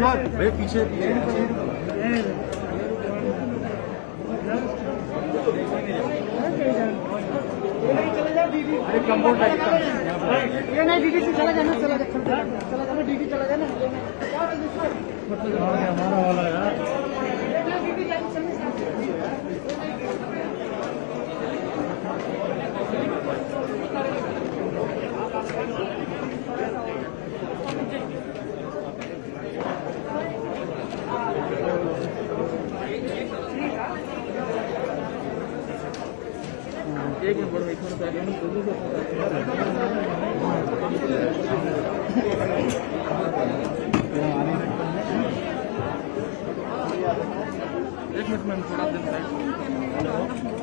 भाई पीछे कंपाउंड ये नहीं डीडी चला जाना डीडी चला जाना हमारा वाला यार एक नंबर में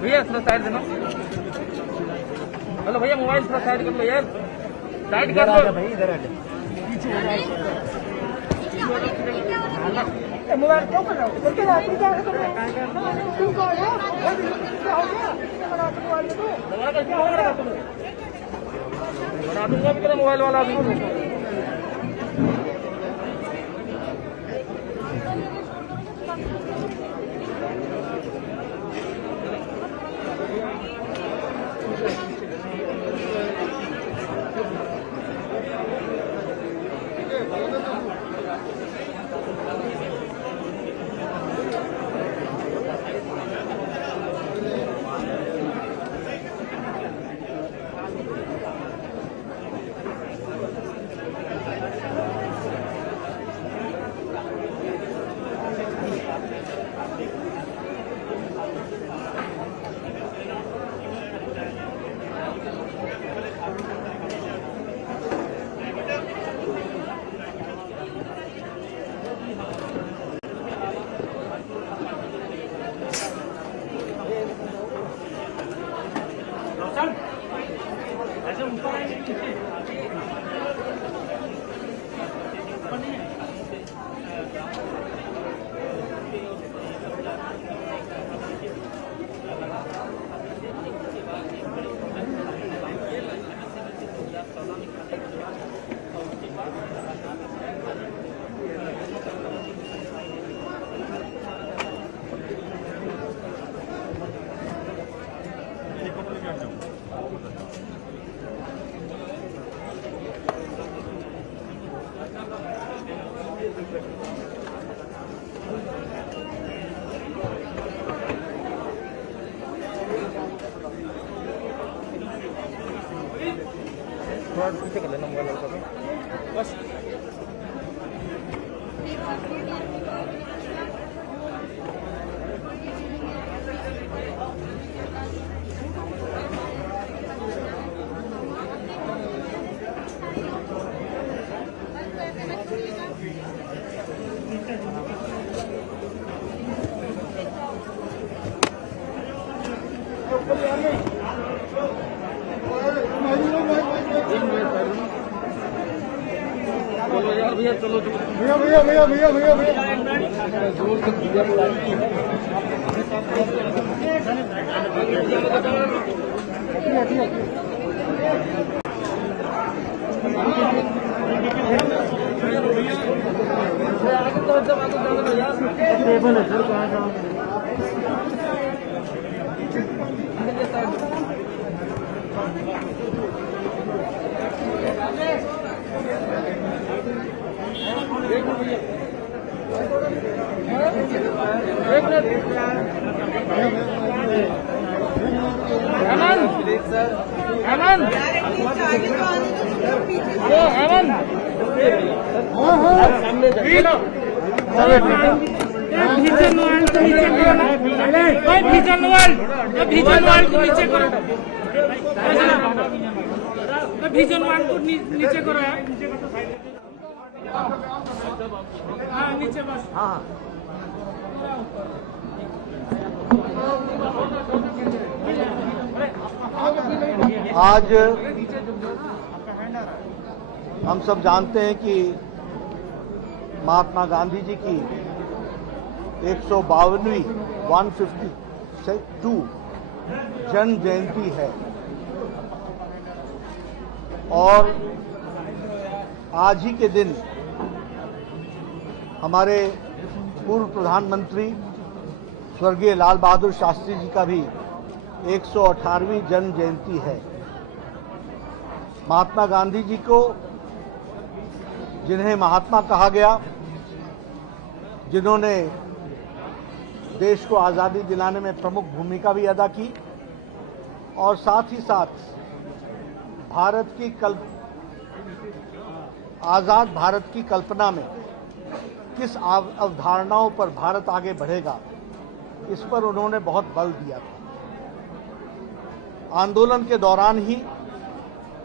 भैया थोड़ा साइड देना। हेलो भैया मोबाइल थोड़ा साइड कर लो यार, साइड कर लो भाई, इधर आ मोबाइल क्यों कर रहा हो? बना दूंगा भी तेरा मोबाइल वाला भी। पीछे कर लेना मोबाइल बस। भैया चलो भैया भैया भैया भैया भैया भैया जोर से टेबल है सर, कहाँ जाओगे? ভিজন ওয়ান को नीचे करो यार, हाँ नीचे बस। हाँ आज हम सब जानते हैं कि महात्मा गांधी जी की 152वीं 152 जन्म जयंती है और आज ही के दिन हमारे पूर्व प्रधानमंत्री स्वर्गीय लाल बहादुर शास्त्री जी का भी 118वीं जन्म जयंती है। महात्मा गांधी जी को, जिन्हें महात्मा कहा गया, जिन्होंने देश को आज़ादी दिलाने में प्रमुख भूमिका भी अदा की और साथ ही साथ आज़ाद भारत की कल्पना में किस अवधारणाओं पर भारत आगे बढ़ेगा, इस पर उन्होंने बहुत बल दिया था। आंदोलन के दौरान ही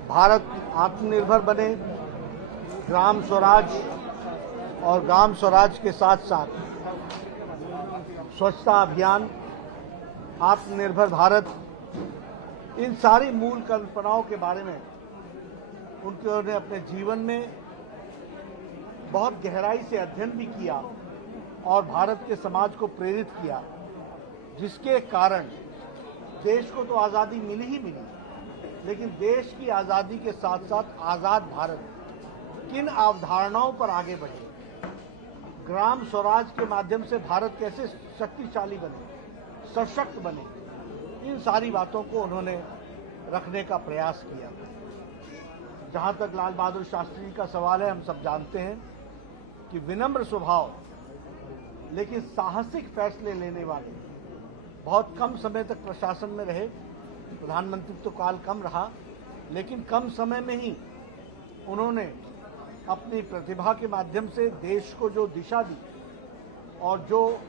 भारत आत्मनिर्भर बने, ग्राम स्वराज और ग्राम स्वराज के साथ साथ स्वच्छता अभियान, आत्मनिर्भर भारत, इन सारी मूल कल्पनाओं के बारे में उन्होंने अपने जीवन में बहुत गहराई से अध्ययन भी किया और भारत के समाज को प्रेरित किया, जिसके कारण देश को तो आज़ादी मिली ही मिली, लेकिन देश की आज़ादी के साथ साथ आज़ाद भारत किन अवधारणाओं पर आगे बढ़े, ग्राम स्वराज के माध्यम से भारत कैसे शक्तिशाली बने, सशक्त बने, इन सारी बातों को उन्होंने रखने का प्रयास किया। जहां तक लाल बहादुर शास्त्री जी का सवाल है, हम सब जानते हैं कि विनम्र स्वभाव लेकिन साहसिक फैसले लेने वाले, बहुत कम समय तक प्रशासन में रहे, प्रधानमंत्रित्व काल कम रहा, लेकिन कम समय में ही उन्होंने अपनी प्रतिभा के माध्यम से देश को जो दिशा दी और जो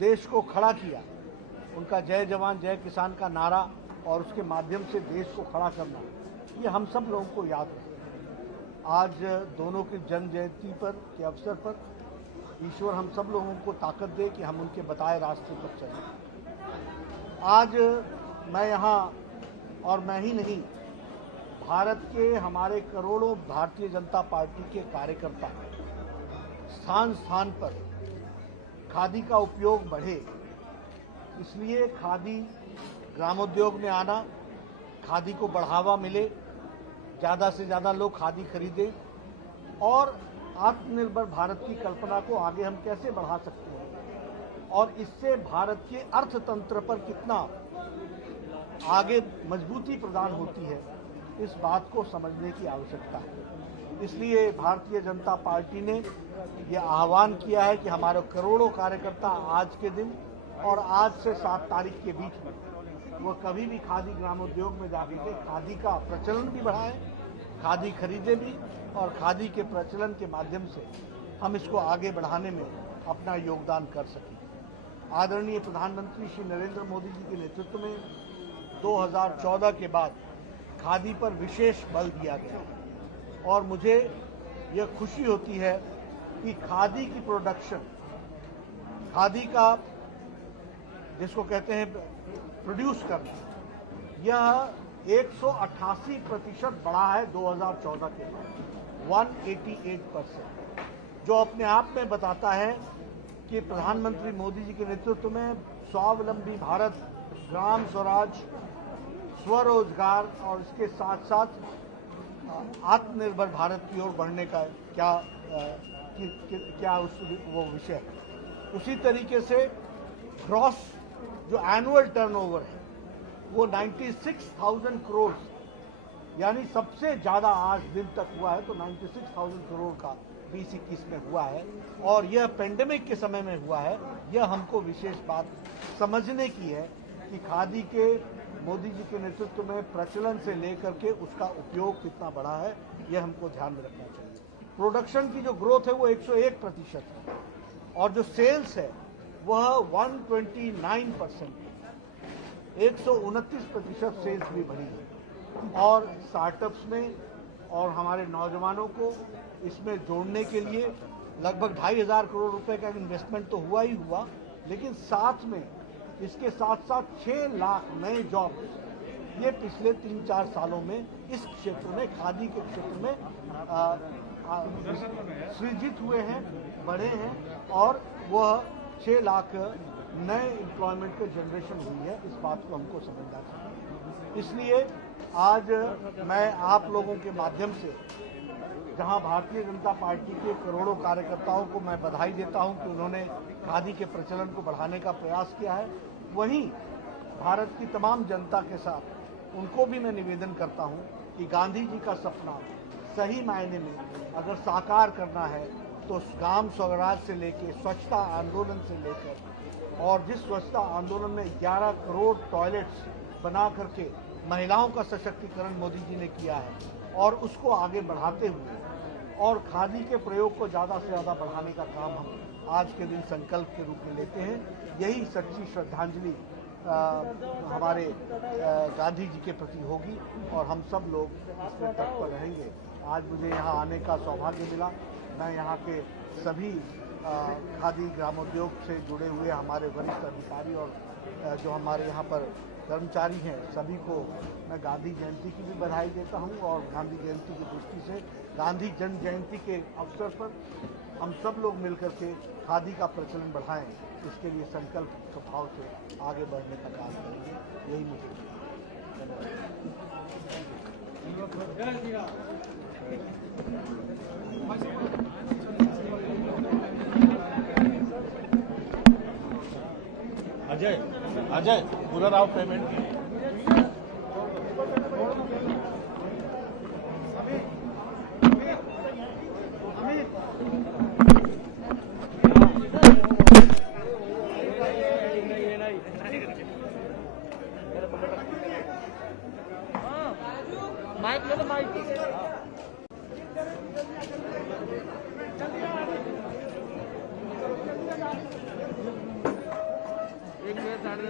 देश को खड़ा किया, उनका जय जवान जय किसान का नारा और उसके माध्यम से देश को खड़ा करना, ये हम सब लोगों को याद है। आज दोनों की जन्म जयंती पर के अवसर पर ईश्वर हम सब लोगों को ताकत दे कि हम उनके बताए रास्ते पर चलें। आज मैं यहाँ, और मैं ही नहीं, भारत के हमारे करोड़ों भारतीय जनता पार्टी के कार्यकर्ता स्थान स्थान पर खादी का उपयोग बढ़े, इसलिए खादी ग्रामोद्योग में आना, खादी को बढ़ावा मिले, ज़्यादा से ज़्यादा लोग खादी खरीदें और आत्मनिर्भर भारत की कल्पना को आगे हम कैसे बढ़ा सकते हैं और इससे भारत के अर्थतंत्र पर कितना आगे मजबूती प्रदान होती है, इस बात को समझने की आवश्यकता है। इसलिए भारतीय जनता पार्टी ने यह आह्वान किया है कि हमारे करोड़ों कार्यकर्ता आज के दिन और आज से 7 तारीख के बीच में वो कभी भी खादी ग्रामोद्योग में जाकर के खादी का प्रचलन भी बढ़ाएं, खादी खरीदे भी और खादी के प्रचलन के माध्यम से हम इसको आगे बढ़ाने में अपना योगदान कर सकें। आदरणीय प्रधानमंत्री श्री नरेंद्र मोदी जी के नेतृत्व में 2014 के बाद खादी पर विशेष बल दिया गया और मुझे यह खुशी होती है कि खादी की प्रोडक्शन, खादी का जिसको कहते हैं प्रोड्यूस करना, यह 188% बढ़ा है 2014 के बाद, 188%, जो अपने आप में बताता है कि प्रधानमंत्री मोदी जी के नेतृत्व में स्वावलंबी भारत, ग्राम स्वराज, स्वरोजगार और इसके साथ साथ आत्मनिर्भर भारत की ओर बढ़ने का क्या वो विषय है। उसी तरीके से ग्रॉस जो एनुअल टर्नओवर है वो 96,000 करोड़, यानी सबसे ज़्यादा आज दिन तक हुआ है तो 96,000 करोड़ का 2021 में हुआ है और यह पेंडेमिक के समय में हुआ है। यह हमको विशेष बात समझने की है कि खादी के मोदी जी के नेतृत्व में प्रचलन से लेकर के उसका उपयोग कितना बढ़ा है, यह हमको ध्यान में रखना चाहिए। प्रोडक्शन की जो ग्रोथ है वो 101% है और जो सेल्स है वह 129%, 129% सेल्स भी बढ़ी है और स्टार्टअप्स में और हमारे नौजवानों को इसमें जोड़ने के लिए लगभग 2,500 करोड़ रुपए का इन्वेस्टमेंट तो हुआ ही हुआ, लेकिन साथ में इसके साथ साथ 6 लाख नए जॉब्स ये पिछले 3-4 सालों में इस क्षेत्र में, खादी के क्षेत्र में सृजित हुए हैं, बढ़े हैं और वह 6 लाख नए एम्प्लॉयमेंट के जनरेशन हुई है। इस बात को हमको समझना चाहिए। इसलिए आज मैं आप लोगों के माध्यम से जहां भारतीय जनता पार्टी के करोड़ों कार्यकर्ताओं को मैं बधाई देता हूं कि उन्होंने खादी के प्रचलन को बढ़ाने का प्रयास किया है, वहीं भारत की तमाम जनता के साथ उनको भी मैं निवेदन करता हूं कि गांधी जी का सपना सही मायने में अगर साकार करना है तो ग्राम स्वराज से लेकर स्वच्छता आंदोलन से लेकर, और जिस स्वच्छता आंदोलन में 11 करोड़ टॉयलेट्स बना करके महिलाओं का सशक्तिकरण मोदी जी ने किया है, और उसको आगे बढ़ाते हुए और खादी के प्रयोग को ज़्यादा से ज़्यादा बढ़ाने का काम हम आज के दिन संकल्प के रूप में लेते हैं। यही सच्ची श्रद्धांजलि हमारे गांधी जी के प्रति होगी और हम सब लोग इसमें तत्पर रहेंगे। आज मुझे यहाँ आने का सौभाग्य मिला। मैं यहाँ के सभी खादी ग्रामोद्योग से जुड़े हुए हमारे वरिष्ठ अधिकारी और जो हमारे यहाँ पर कर्मचारी हैं सभी को मैं गांधी जयंती की भी बधाई देता हूँ, और गांधी जयंती की दृष्टि से गांधी जन जयंती के अवसर पर हम सब लोग मिलकर के खादी का प्रचलन बढ़ाएं, इसके लिए संकल्प भाव से आगे बढ़ने का काम करेंगे। यही मुझे अजय पुनराव पेमेंट माइक ले लो, माइक एक मिनट साढ़े